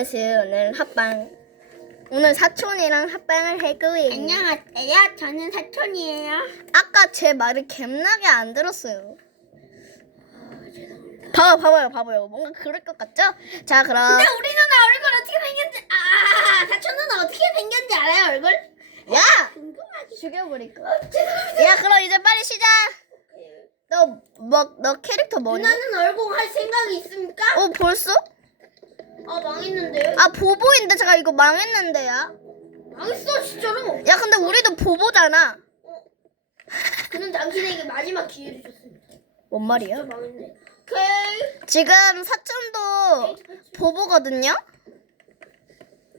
안녕하세요. 오늘 합방. 오늘 사촌이랑 합방을 할 거예요. 안녕하세요. 저는 사촌이에요. 아까 제 말을 갬나게 안 들었어요. 봐봐, 봐봐요, 봐봐요. 뭔가 그럴 것 같죠? 자, 그럼. 근데 우리 누나 얼굴 어떻게 생겼지? 아, 사촌 누나 어떻게 생겼는지 알아요, 얼굴? 야! 궁금하지? 죽여버릴 거야. 어, 죄송합니다. 야, 그럼 이제 빨리 시작! 너, 뭐, 너 캐릭터 뭐니? 누나는 얼굴 할 생각이 있습니까? 어, 벌써? 아, 망했는데요? 아, 보보인데 제가 이거 망했는데, 야. 망했어, 진짜로. 야, 근데 우리도 보보잖아. 그는 당신에게 마지막 기회를 줬습니다. 뭔 진짜 말이야? 망했네. 오케이. 지금 사촌도 보보거든요?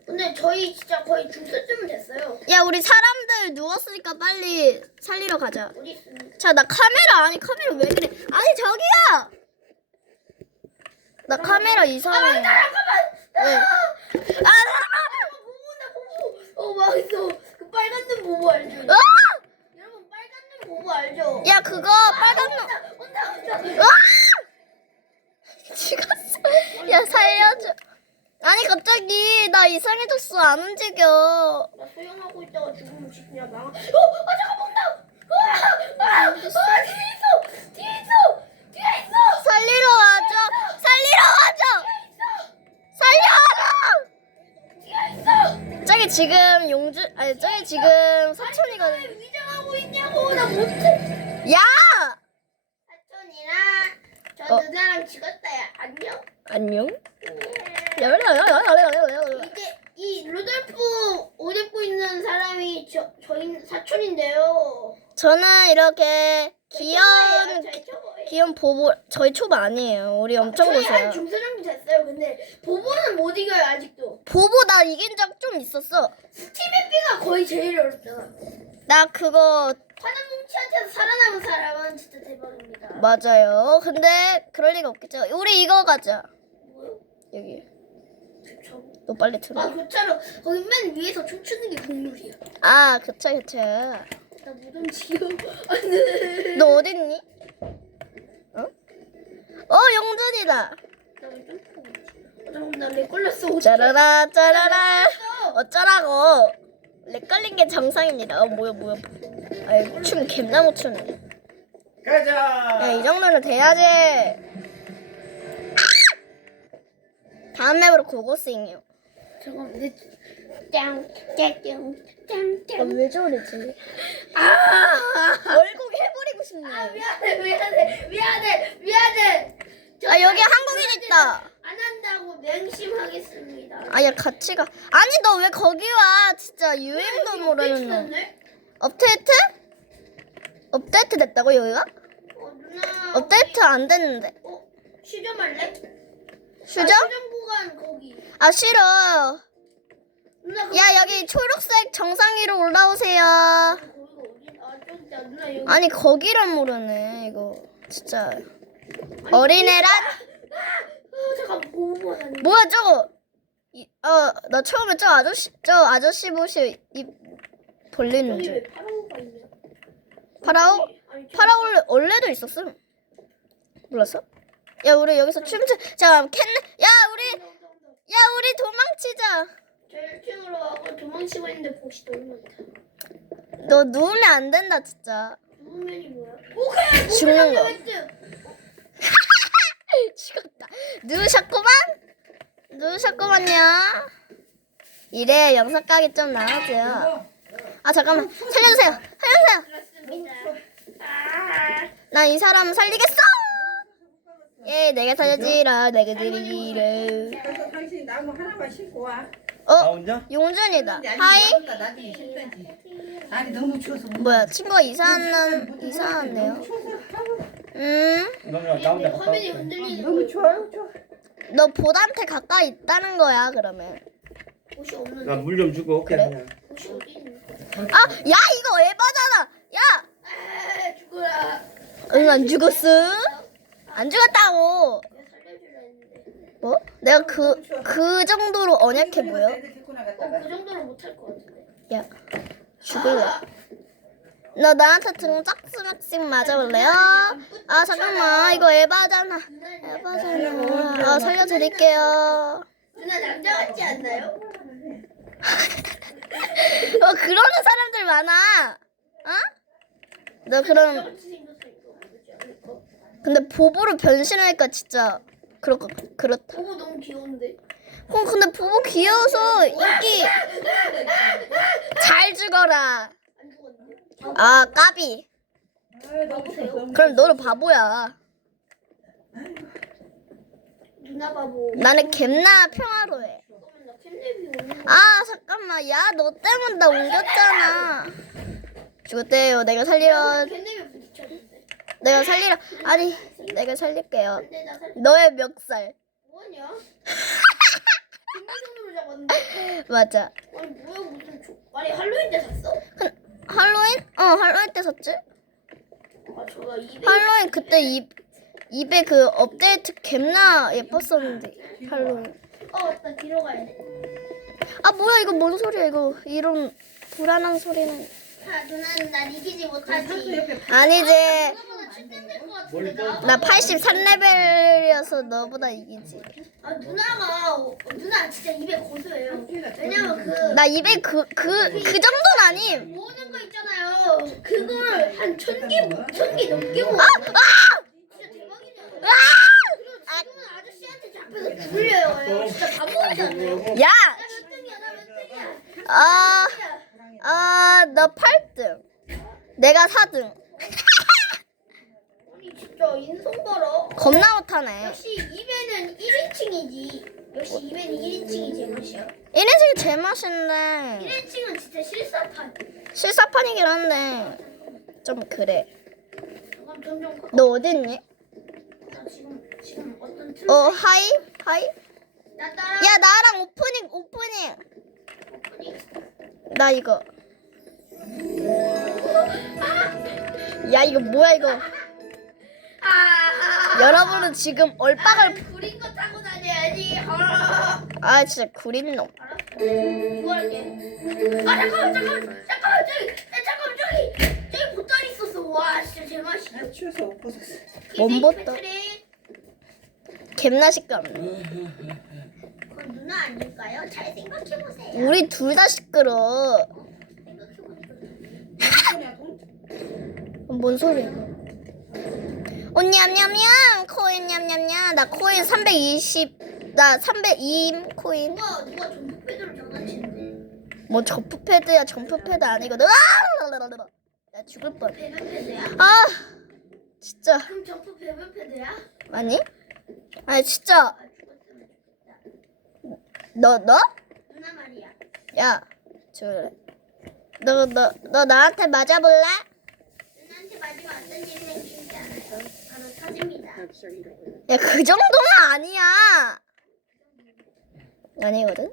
근데 저희 진짜 거의 중수쯤은 됐어요. 야 우리 사람들 누웠으니까 빨리 살리러 가자 어디 있습니까? 자 나 카메라 아니 카메라 왜 그래 아니 저기요 나 카메라 아, 이상해. 왜? 아, 보보다 보보. 어, 망했어. 그 빨간 눈 보보 알죠? 아! 여러분, 빨간 눈 보보 알죠? 야 그거 빨간 놈 온다, 온다, 온다. 아! 죽었어 야 살려줘 아니 갑자기 나 이상해졌어 안 움직여 나 소영하고 있다가 죽으면 진짜 망. 어, 아 잠깐 온다. 아, 아, 아, 뒤에 있어, 뒤에 있어, 살리러 와줘 살리러 와줘 살려라. 저기 지금 용주 아니 저기 지금 사촌이거든 왜 위장하고 있냐고 나 못해. 야 사촌이랑 저 어. 누나랑 죽었다 야. 안녕. 안녕 이제 이 루돌프 옷 입고 있는 사람이 저 저희 사촌인데요. 저는 이렇게 귀여운. 귀여운 보보 저희 초보 아니에요. 우리 엄청 저희 한 보세요. 중수 정도 됐어요. 근데 보보는 못 이겨요 아직도. 보보 나 이긴 적 좀 있었어. 스티비피가 거의 제일 어렵잖아. 나 그거 화난 뭉치한테서 살아남은 사람은 진짜 대박입니다. 맞아요. 근데 그럴 리가 없겠죠. 우리 이거 가자. 뭐요? 여기. 너 빨리 들어. 아 교차로 거기 맨 위에서 춤추는 게 국룰이야. 아 그쵸 그쵸. 나 무덤 지어. 안돼. 너 어딨니? 어? 어. 나왜 있지? 어, 잠깐만 나렉 걸렸어. 어떡해. 짜라라 짜라라. 어쩌라고. 렉 걸린 게 정상입니다. 어 뭐야 뭐야. 아이 춤 갬나 못 추네. 가자. 야, 이 정도는 돼야지. 다음 맵으로 고고스잉요. 잠깐만 내 짱짱짱짱짱. 아, 왜 저러지? 아. 얼굴 해버리고 싶네. 아 미안해 미안해 미안해 미안해. 저 아, 여기 한국인 있다. 안 한다고 맹심하겠습니다. 아야 같이 가. 아니 너 왜 거기 와? 진짜 유행도 모르는 놈. 네 업데이트? 업데이트 됐다고 여기가? 어 누나. 업데이트 안 됐는데. 어 휴점할래? 휴점? 아, 휴점 구간 거기. 아 싫어. 야 여기 초록색 정상 위로 올라오세요. 아. 아니 거기란 모르네 이거 진짜 어린애란 아 보고 다니. 뭐야 저거 어나 처음에 저 아저씨 저 아저씨 옷이 입 벌리는 줄? 파라오? 아니, 저기- 파라 원래 원래도 있었음 몰랐어? 야 우리 여기서 춤추 자 캔네 야 우리 온다, 온다, 온다. 야 우리 도망치자 저 1층으로 와서 도망치고 있는데 보시 너무 많다. 너 누우면 안 된다 진짜 누우면이 뭐야? 오케이! 죽는 거. 거. 죽었다 누우셨구만 누우셨구만요 이래 영상 가기 좀 나아져요 아 잠깐만 살려주세요 살려주세요 그렇습니다. 아, 나 이 사람 살리겠어 예 내가 살려주라 내가 가서 당신 나무 하나만 신고 와. 어 혼자? 용준이다 하이 나중에. 날이 너무 추워서. 못 뭐야 친구가 이상한 이상한데요 음너 너무 내 화면이 흔들리는 너무 거 추워요, 추워. 보드한테 가까이 있다는 거야 그러면 옷이 없는데. 나물 좀 주고 올게. 그래? 그냥. 옷이 어디 있는 거야? 아 야 이거 에바잖아 야 아, 죽어라. 응 안 죽었어 안 죽었다고 뭐? 내가 그, 그 정도로 언약해 보여? 어. 그 정도로 못할 것 같은데. 야, 죽을래. 너 나한테 등 짝스맥씩 맞아볼래요? 아, 잠깐만. 이거 에바잖아. 에바잖아. 아, 살려드릴게요. 누나 남자 같지 않나요? 어 그러는 사람들 많아. 어? 너 그럼? 근데 보보로 변신하니까 진짜 그렇 그렇다. 보고 너무 귀여운데. 어 근데 보보 귀여워서 인기 잘 죽어라. 안 죽었는데. 아 까비. 그럼 너는 바보야. 누나 바보. 나는 gem나 평화로해. 잠깐만 나 캔레비 오는 거. 아 잠깐만 야 너 때문에 나 옮겼잖아. 죽었대요. 내가 살리러 캔레비 부딪혔는데. 내가 살리러 아니 내가 살릴게요. 근데 나 살. 너의 멱살 뭐냐? 잡았는데. 맞아. 아니 뭐야 무슨 조... 아니 할로윈 때 샀어? 할로윈? 어 할로윈 때 샀지? 아 저가 입에 할로윈 그때 입 입에 그 업데이트 gem나 예뻤었는데 할로윈. 어 맞다 뒤로 가야 돼. 아 뭐야 이거 뭔 소리야 이거 이런 불안한 소리는 아 누나는 날 이기지 못하지. 아니지 누 나보다 7등 될것 같은데 나. 나 83레벨이어서 너보다 이기지 아 누나가 어, 누나 진짜 입에 고소해요. 왜냐면 그나 입에 그그 그 정도는 아님 모으는 거 있잖아요. 그걸 한 천 개, 천개 넘게 모아. 아! 진짜 대박이죠. 아! 그리고 지금은 아저씨한테 잡혀서 굴려요. 진짜 바보 같지 않나요? 야! 나몇 등이야? 나 몇 등이야? 아? 아, 나 8등. 내가 4등. 아니 진짜 인성 봐라. 겁나 못하네. 역시 입에는 1인칭이지. 역시 입에는 1인칭이 제맛이야. 이래서 제 맛인데 1인칭은 진짜 실사판. 실사판이긴 한데 좀 그래. 그럼 점점 커. 너 어딨니? 나 지금 지금 어떤 틈? 어, 하이? 하이? 나 따라. 야, 나랑 오프닝, 오프닝. 나 이거. 야, 이거 뭐야, 이거. 아. 여러분은 지금 얼빵을. 구린 거 타고 다녀야지. 아. 아, 진짜 구린 놈. 알았어. 이거 할게. 아 잠깐만 잠깐만 잠깐만 저기 야, 잠깐만 저기 저기 보따리 있었어. 와 진짜 제맛이야. 아, 추워서 옷 벗었어. 뭔 보따- gem나 식감. 그건 누나 아닐까요? 잘 생각해 보세요. 우리 둘 다 시끄러. 생각해 보세요. 손이야, 돈? 뭔 소리야? 오 냠냠냠 코인 냠냠냠 나 코인 320 나 302 코인 누가 누가 전복 패드로 장난치는데? 뭐 점프 패드야 점프 패드 아니거든 아! 나 죽을 뻔. 배변 패드야? 아 진짜 그럼 점프 배변 패드야? 아니? 아니 진짜 아 죽었으면 좋겠다. 너 너? 누나 말이야. 야 저래 너너너 나한테 맞아볼래? 누나한테 맞으면 어떤 일이 생기지 않아요? 터집니다. 야 그 정도는 아니야 아니거든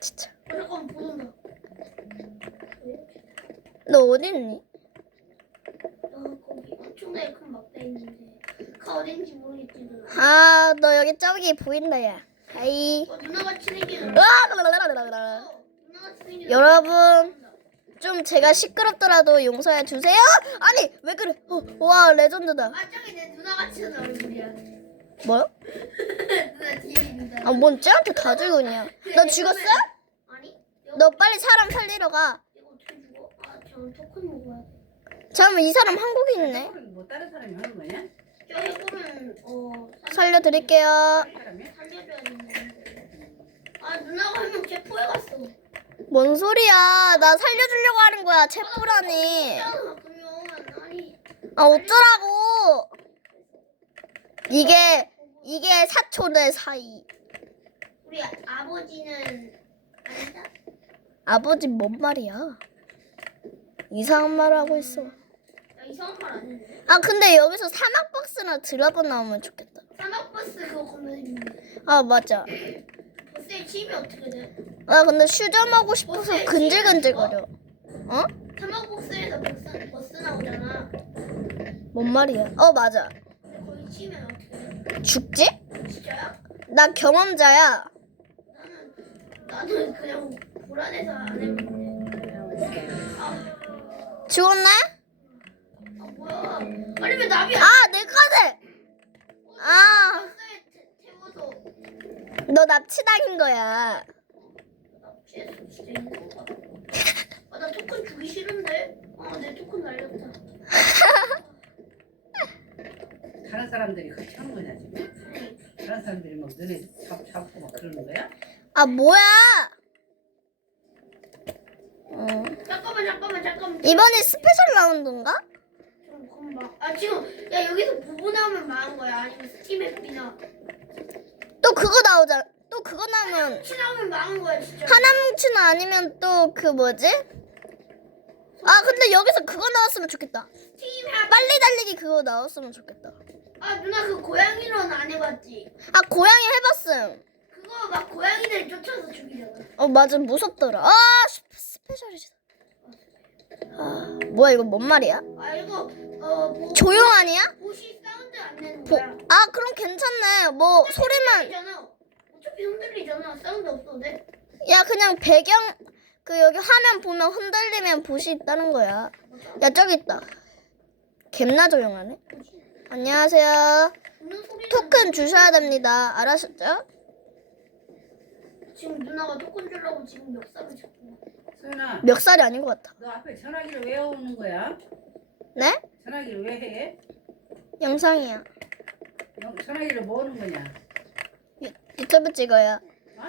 진짜. 너 어딨니? 어 거기 엄청나게 큰 막대 있는데 그 어딘지 모르겠지 누나. 아너 여기 저기 보인다 야 하이 어 누나가. 으아! 랄랄랄랄랄랄. 어, 누나가 친해지는. 여러분 좀 제가 시끄럽더라도 용서해 주세요. 아니 왜 그래? 어, 와 레전드다. 아 저기 내 누나가 치는 얼굴이야. 뭐요? 누나 뒤에 있는 아뭔 쟤한테 다 죽었냐? 너 죽었어? 아니? 이거, 너 빨리 사람 살리러 가. 이거 어떻게 죽어? 아, 저 토큰 먹어야 돼. 잠깐만 이 사람 한국에 있네. 뭐 다른 사람이 하는 거냐? 저 해골은 어 살려드릴게요. 사람이? 살려줘야 되는데. 아 누나가 한 명 체포해 갔어. 뭔 소리야? 나 살려주려고 하는 거야. 아니 아 어쩌라고? 이게 이게 사촌의 사이. 우리 아- 아버지는 아니다. 아버지 뭔 말이야? 이상한 말 하고 있어. 나 이상한 말안 했는데. 아 근데 여기서 사막 박스나 드라곤 나오면 좋겠다. 사막 버스 그거 건너는데 아 맞아. 버스에 치면 어떻게 돼? 나 근데 슈점 하고 싶어서 근질근질거려. 어? 사막버스에서 버스, 버스 나오잖아. 뭔 말이야? 어 맞아. 근데 거기 치면 어떻게 돼? 죽지? 진짜야? 나 경험자야. 나는 나는 그냥 불안해서 안 해봤는데. 아, 죽었네? 아 뭐야? 아니 왜 나비 안? 아 너 납치당인 거야. 납치해서 진짜 있는 거. 아, 나 토큰 주기 싫은데? 아, 내 토큰 날렸다. 다른 사람들이 같이 하는 거냐 지금? 다른 사람들이 막 너네 잡, 잡고 막 그러는 거야? 아 뭐야? 어. 잠깐만, 잠깐만, 잠깐만. 이번에 스페셜 라운드인가? 잠깐만. 아, 지금, 야, 여기서 부부 나오면 망한 거야. 아니면 스팀 앱이나. 또 그거 나오잖아. 또 그거 나오면 나오면 망한 거야, 진짜. 하나 뭉치나 아니면 또 그 뭐지? 아 근데 여기서 그거 나왔으면 좋겠다. 빨리 달리기 그거 나왔으면 좋겠다. 아, 누나 그 고양이로는 안 해봤지? 아 고양이 해봤음. 그거 막 고양이들 쫓아서 죽이잖아. 어 맞아 무섭더라. 아 스- 스페셜이지. 아 뭐야 이거 뭔 말이야? 아, 이거, 어, 뭐. 조용하냐? 보시 안 내는 거야. 아 그럼 괜찮네. 뭐 소리만 흔들리잖아. 어차피 흔들리잖아. 사운드 없어도 돼. 야 그냥 배경 그 여기 화면 보면 흔들리면 봇이 있다는 거야. 야 저기 있다. gem나 조용하네. 안녕하세요. 토큰 주셔야 됩니다. 알았었죠? 지금 누나가 토큰 주려고 지금 역사를 잡고. 소연아 멱살이 아닌 것 같아. 너 앞에 전화기를 왜 오는 거야? 네? 전화기를 왜 해? 영상이야. 너 전화기를 뭐 하는 거냐? 유, 유튜브 찍어요. 어?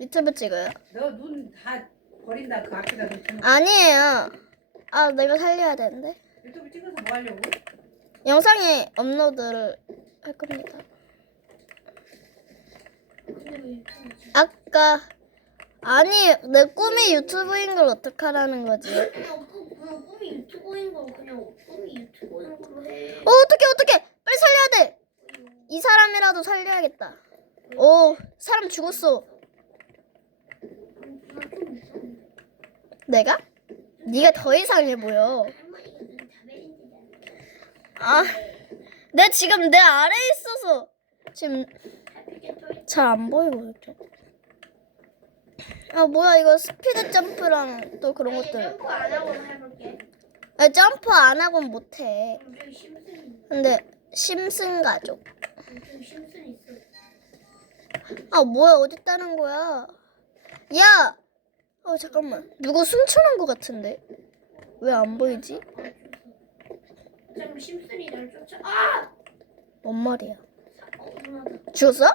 유튜브 찍어요. 너 눈 다 버린다 그 앞에다 놓고 아니에요. 아 내가 살려야 되는데. 유튜브 찍어서 뭐 하려고? 영상에 업로드를 할 겁니다. 아까 아니 내 꿈이 유튜브인 걸 어떡하라는 거지? 어 꿈이 유튜버인 거 그냥 꿈이 유튜버인 걸로 해. 어떡해 어떡해 빨리 살려야 돼. 이 사람이라도 살려야겠다. 오 사람 죽었어. 내가? 네가 더 이상해 보여. 아, 내 지금 내 아래에 있어서 지금 잘 안 보이고 이렇게. 아 뭐야 이거 스피드 점프랑 또 그런 것들. 점프 안 하고 해볼게. 아, 점프 안 하곤 못해. 심슨. 근데 심슨 가족. 저기 심슨 있어. 아 뭐야 어디 있다는 거야? 야, 어 잠깐만 누구 숨쳐난 것 같은데 왜 안 보이지? 잠깐 심슨이 날 쫓아. 아! 뭔 말이야? 사, 어, 누나다. 죽었어?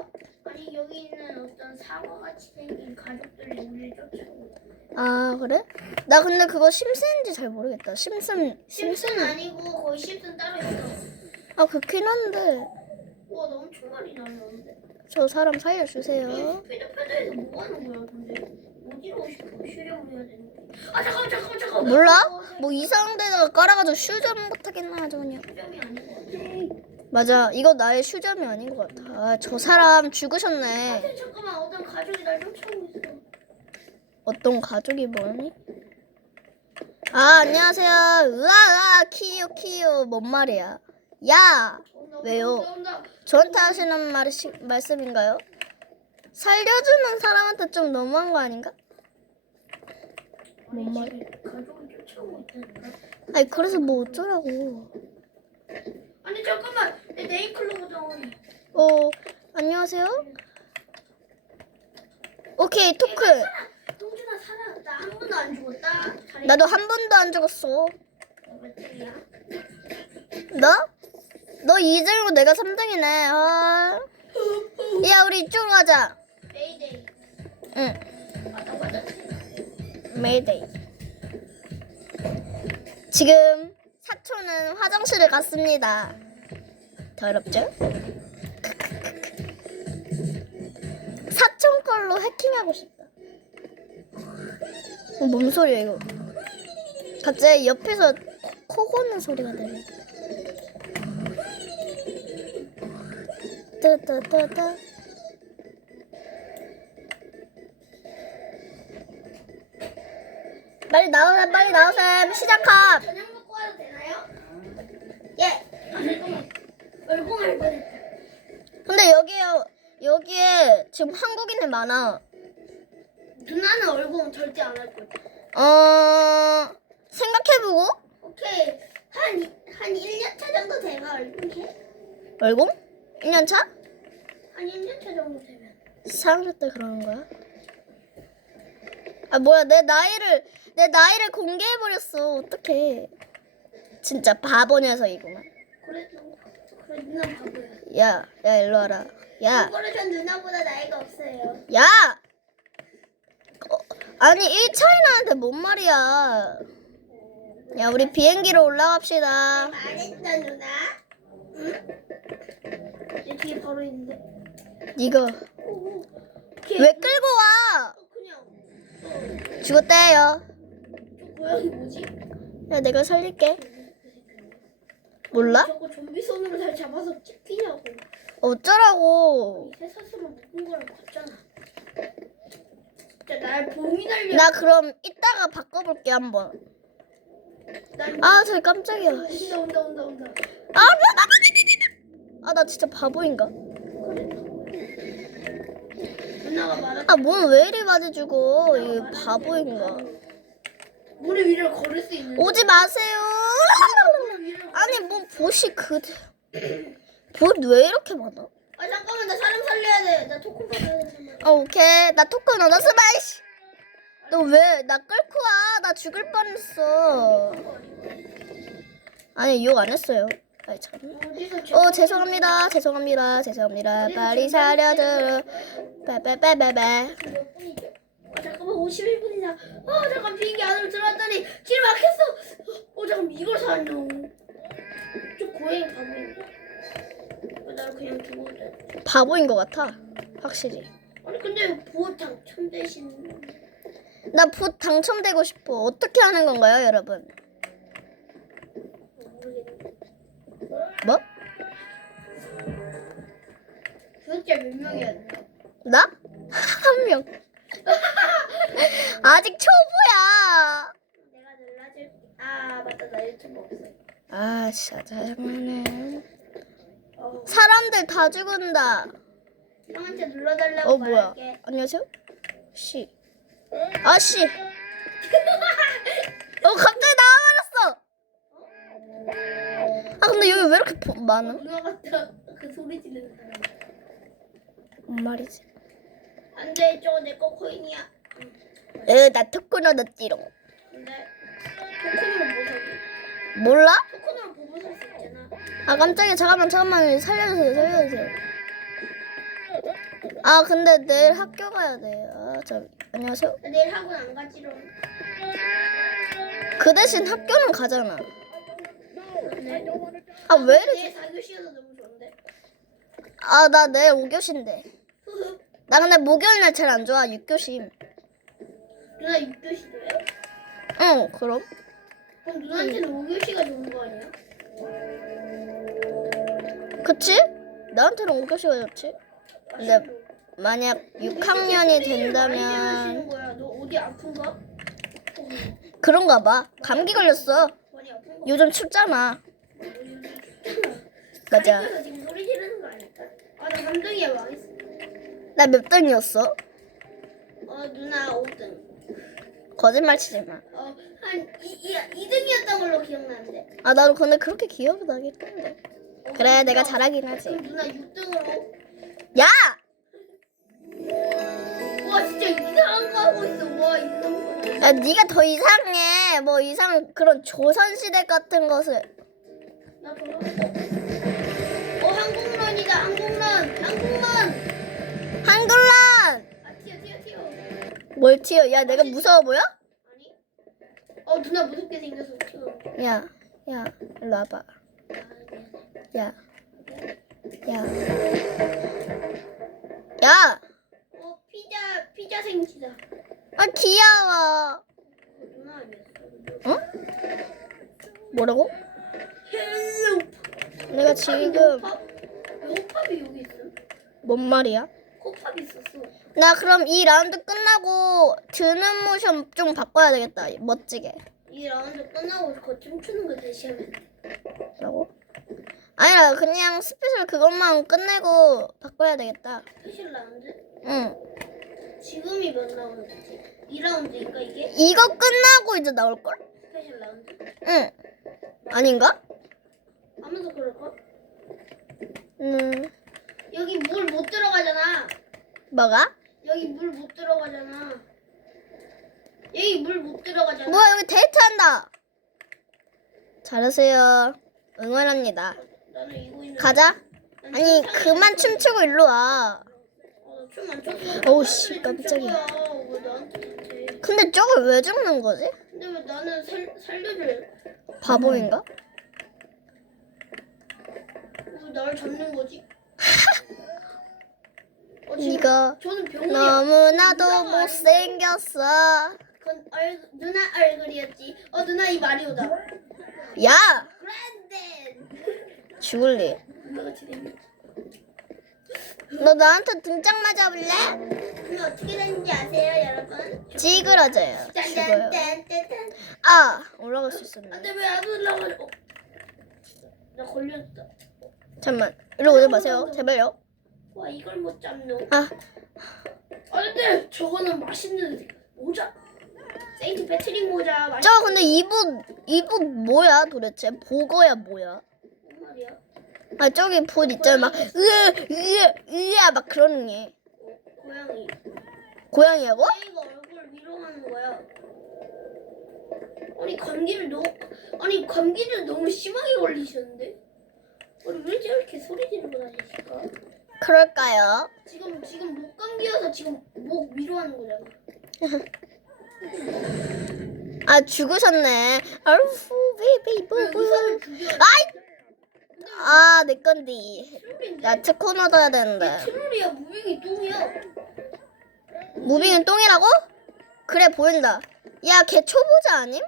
아니 여기 있는 어떤 사과같이 생긴 가족들이 우리를 쫓아오고. 아 그래? 나 근데 그거 심슨인지 잘 모르겠다. 심슨 심슨 심슨 아니고 거의 심슨 따로 있어. 아 그렇긴 한데 와, 나 엄청 많이 날렸는데. 저 사람 이 살려주세요. 스피드 패드에서 뭐 하는 거야, 근데? 어디로 싶어? 수령을 해야 되는 거 아, 잠깐만, 잠깐만, 잠깐만. 몰라? 어, 뭐 이상한 데다가 깔아가지고 슈점 못하겠나 아주 그냥. 수령이 아닌 것 같아. 맞아 이거 나의 슈점이 아닌 것 같아. 아, 저 사람 죽으셨네. 아, 잠깐만, 어떤 가족이 날 쫓아오고 있어. 어떤 가족이 뭐니? 아 안녕하세요. 으아 으아 키요 키요 뭔 말이야? 야 온다, 왜요? 온다, 온다. 저한테 하시는 말 말씀인가요? 살려주는 사람한테 좀 너무한 거 아닌가? 뭔 말이야? 쫓아오고 있다니까. 아니 그래서 뭐 어쩌라고? 잠깐만. 내 네이클로버 덩어리. 어 안녕하세요. 오케이 토크. 동준아, 살아. 나한 번도 안 죽었다. 잘했다. 나도 한 번도 안 죽었어. 몇 등이야? 너? 너 2등이고 내가 3등이네. 아. 야 우리 이쪽으로 가자. 메이데이. 응. 아, 맞아. 메이데이. 지금 사촌은 화장실을 갔습니다. 더럽죠? 사촌 걸로 해킹하고 싶다. 어, 뭔 소리야 이거? 갑자기 옆에서 코, 코 고는 소리가 들려. 따따따따. 빨리 나오세요, 빨리 나오세요. 시작함. 저녁 먹고 와도 되나요? 예. 아, 잠깐만. 얼공할 뻔했다. 근데 여기에 여기에 지금 한국인이 많아. 누나는 얼공 절대 안 할 거야. 어 생각해보고 오케이. 한, 이- 한 1년차 정도 되면 얼공해? 얼공? 1년 차? 한 1년차 정도 되면. 사랑할 때 그러는 거야? 아 뭐야 내 나이를 내 나이를 공개해 버렸어 어떡해 진짜 바보 녀석이구만 그래도 그래 누나 바보야. 야 야 일로 와라 야전 누나보다 나이가 없어요. 야! 어, 아니 1차이 나는데 뭔 말이야 야 우리 비행기로 올라갑시다 말했다 누나. 응? 내 뒤에 바로 있는데. 이거 오, 걔왜 끌고 와 어, 그냥 죽었대요 저 고양이 뭐지? 야 내가 살릴게 몰라? 저거 좀비 손으로 날 잡아서 찍히냐고. 어쩌라고 새 스스로 묶은 거랑 같잖아. 진짜 날 봉이 날려. 나 그럼 이따가 바꿔볼게 한번 난아 저기 깜짝이야 온다 온다 온다 온다. 아나 진짜 바보인가? 누나가 말한 아 뭔 왜 이리 맞아주고 이 바보인가 물의 위를 걸을 수 있는. 오지 마세요 아니 뭐 보시 그대 볼왜 이렇게 많아? 아 잠깐만 나 사람 살려야 돼. 나 토큰 받아야 돼. 어, 오케이 나 토큰 얻었어 마이씨 너 왜 나 끌고 와 나 죽을 뻔했어 아니 욕 안 했어요 아이 참 어디서 어 죄송합니다 죄송합니다 죄송합니다 빨리 살려줘 빼빼빼빼빼 몇 분이죠? 아 잠깐만 51분이다. 아 잠깐 비행기 안으로 들어왔더니 길 막혔어. 어 잠깐 이걸 사뇨. 바보인 것 같아 확실히 아니 근데 보호 당첨 대신 나 보 당첨되고 싶어 어떻게 하는 건가요 여러분. 뭐? 몇 명이야? 누나? 나? 한 명. 아직 초보야. 내가 눌러줄게. 아 맞다 나 유튜브 없어. 아, 진짜 짜증나네. 어, 사람들 다 죽은다. 형한테 눌러달라고 어, 뭐야. 말할게. 안녕하세요? 씨. 아, 씨. 어, 갑자기 나와버렸어. 아, 근데 여기 왜 이렇게 보- 많아? 누가 같다 그 소리 지르는 사람. 뭔 말이지? 안돼 저거 내거 코인이야. 으, 나 토큰 얻었지롱. 근데 토큰으로 뭐 사지? 몰라? 아. 아, 깜짝이야. 잠깐만, 잠깐만. 살려주세요, 살려주세요. 아, 근데 내일 학교 가야 돼. 아, 저, 안녕하세요? 나 내일 학원 안 가지롱. 그 대신 학교는 가잖아. 네. 아, 왜 이래? 내일 4교시여서 너무 좋은데. 아, 나 내일 5교시인데. 흐흐. 나 근데 목요일 날 제일 안 좋아. 6교시. 누나 6교시도 해? 응, 그럼? 그럼 누나한테는 5교시가 좋은 거 아니야? 그치? 나한테는 5교시가 좋지. 근데 만약 6학년이 된다면. 너 어디 아픈가? 어, 그런가 봐. 감기 걸렸어. 요즘 춥잖아. 맞아. 가리켜서 지금 소리 지르는 거 아닐까? 아, 나 감동이야 망했어. 나 몇 등이었어? 어, 누나 5등. 거짓말 치지 마. 어, 한 2, 2등이었던 걸로 기억나는데. 아, 나도 근데 그렇게 기억이 나긴 한데. 어, 그래, 내가 잘하긴 하지. 그럼 누나 6등으로. 야! 와, 진짜 이상한 거 하고 있어. 와, 이상한 거. 야, 네가 더 이상해. 뭐 이상 그런 조선 시대 같은 것을. 나 돌아갔다. 어, 항공런이다. 항공런. 항공런. 한글란! 뭘 튀어? 야, 내가 무서워 보여? 아니? 어, 누나 무섭게 생겨서 튀어. 야, 야, 일로 와봐. 아. 야, 야, 야, 어, 피자, 피자 생지다. 아 귀여워. 어, 누나 아니었어. 어? 뭐라고? 헬로. 내가 지금? 왜 호팝이 여기 있어? 뭔 말이야? 호팝이 있었어. 나 그럼 이 라운드 끝나고 드는 모션 좀 바꿔야 되겠다. 멋지게. 이 라운드 끝나고 그 춤추는 거 대시하면 돼. 라고? 아니라 그냥 스페셜 그것만 끝내고 바꿔야 되겠다. 스페셜 라운드? 응. 지금이 몇 라운드지? 2라운드인가 이게? 이거 끝나고 이제 나올 걸? 스페셜 라운드? 응. 아닌가? 아무도 그럴걸? 음. 여기 물 못 들어가잖아. 뭐가? 여기 물 못 들어가잖아. 여기 물 못 들어가잖아. 뭐야 여기 데이트한다. 잘하세요. 응원합니다. 나는 이거 있는. 가자. 난 아니 천천히 그만 춤. 춤추고 일로 와. 어, 춤안 췄어. 어우, 씨, 깜짝이야. 왜 나한테 그래? 근데 저걸 왜 죽는 거지? 근데 왜 나는 살 살려줄? 바보인가? 왜 나를 잡는 거지? 어, 네가 저는 병원이야. 너무나도 못생겼어. 그건 얼, 누나 얼굴이었지. 어 누나 이 마리오다. 야 브랜든. 누나가 지금 너 나한테 등짝 맞아볼래? 그게 어떻게 되는지 아세요, 여러분? 찌그러져요. 죽어요. 짠짠짠짠짠. 아 올라갈 수 있었네. 안돼 왜안 올라가? 어. 나 걸렸다. 잠만 일로 오지 마세요. 제발요. 와 이걸 못 잡노. 아 안돼 저거는 맛있는 모자. 세인트 패트릭 모자 맛있. 저 근데 이분 이분 뭐야 도대체? 보거야 뭐야? 뭔 말이야? 아 저기 봇 있잖아 막 으, 으, 으야 막 그러는 게 어, 고양이. 고양이라고? 고양이가 얼굴 위로 하는 거야. 아니 감기를 너무 아니 감기를 너무 심하게 걸리셨는데? 아니 왜 저렇게 소리 지르고 다니실까? 그럴까요? 지금 지금 목 감기여서 지금 목 위로 하는 거잖아. 아 죽으셨네. 아우후 베이비 죽여? 아이 아 내 건디. 트롤인데? 나 특허 얻어야 되는데. 트롤이야 무빙이 똥이야. 무빙은 똥이라고? 그래 보인다. 야 걔 초보자 아님?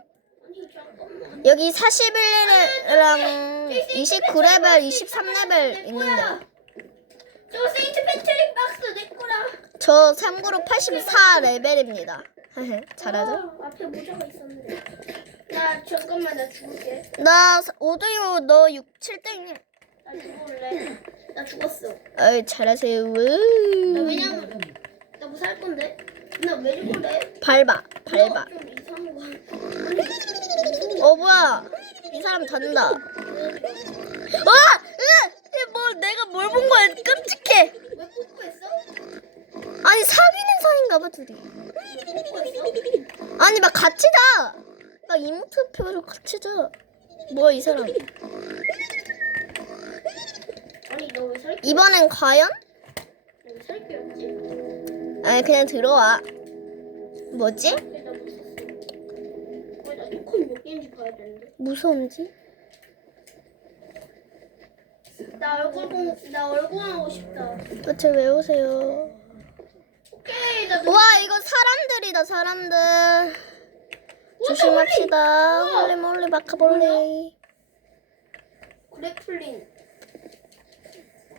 여기 41레벨이랑 29레벨, 23레벨 있는데 저 세인트 패트릭 박스 내 거라. 저 참고로 84 레벨입니다. 잘하죠? 아, 앞에 모자가 있었는데. 나 잠깐만 나 죽을게. 나 오드요 너 6, 7등이야. 나 죽을래. 나 죽었어. 어이 잘하세요. 나 우. 왜냐면 나 뭐 살 건데? 나 왜 죽을래? 밟아 밟아. 좀 이상한 거. 어 뭐야? 이 사람 잔다. 와! 으! 뭘 내가 뭘 본 거야? 끔찍해. 왜 뽀뽀했어? 아니 사귀는 사이인가 봐 둘이. 뽀뽀했어? 아니 막 같이 자. 막 이모트 표로 같이 자. 뭐야 이 사람? 아니 너 왜 살? 이번엔 과연? 왜 살게 없지? 아니 그냥 들어와. 뭐지? 왜나 못 샀어? 왜나 조금 몇 개인지 봐야 되는데. 무서운지? 나 얼굴 공, 나 얼굴 하고 싶다. 도대체 왜 오세요? 오케이 나 와 이거 사람들이다 사람들. 조심합시다. 홀리 몰리 마카볼리. 그래플링.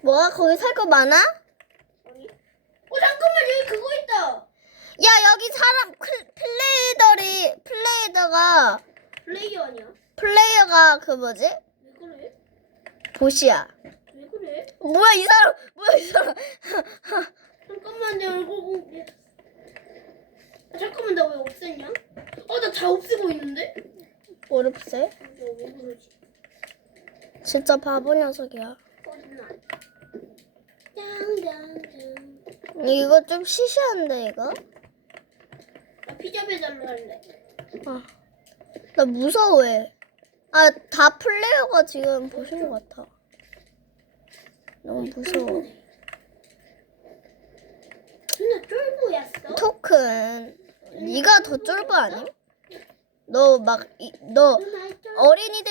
뭐야 거기 살 거 많아? 아니. 어 잠깐만 여기 그거 있다. 야 여기 사람 클- 플레이더리 플레이더가 플레이어 아니야? 플레이어가 그 뭐지? 보시야. 왜 그래? 뭐야 이 사람 뭐야 이 사람? 잠깐만 내 얼굴 공개. 아, 잠깐만 나 왜 없앴냐? 어나 다 없애고 있는데? 어렵세? 너왜 그러지? 진짜 바보 녀석이야. 짱짱짱. 이거 좀 시시한데 이거? 나 피자 배달로 할래. 아, 나 무서워해. 아, 다 플레이어가 지금 보신 것 같아. 너무 무서워. 누나 쫄보였어? 토큰, 네가 더 쫄보 아님? 너 막, 이- 너 누나 쫄. 어린이들이